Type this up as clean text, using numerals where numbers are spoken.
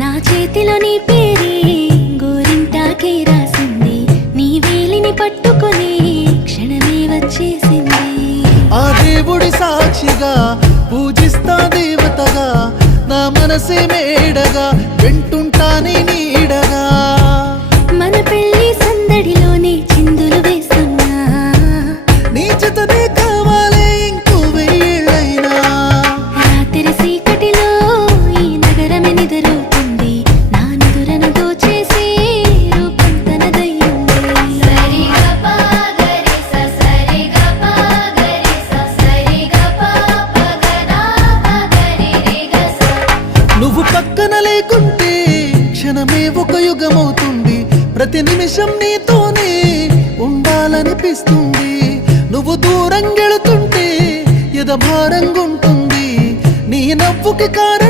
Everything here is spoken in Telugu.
నా చేతిలో నీ పేరే గోరింటాకే రాసింది, నీ వేలిని పట్టుకొని క్షణమే వచ్చేసింది. ఆ దేవుడి సాక్షిగా పూజిస్తా దేవతగా, నా మనసే మేడగా వింటుంటానే నీడగా. మన పెళ్లి సందడిలోనే చిందులు వేస్తున్నా, నీ జతనే కావాలే ఇంకో వెయ్యేళ్ళైనా. రాత్రి చీకటిలో ఈ నగరమే నిద్రవుతుంది, నా నిదురను దోచేసి రూపం తనదయ్యింది. నువ్వు పక్కన లేకుంటే క్షణమే ఒక యుగమవుతుంది, ప్రతి నిమిషం నీతోనే ఉండాలనిపిస్తుంది. నువ్వు దూరం గెళుతుంటే ఎద భారంగుంటుంది, నీ నవ్వుకి కారణం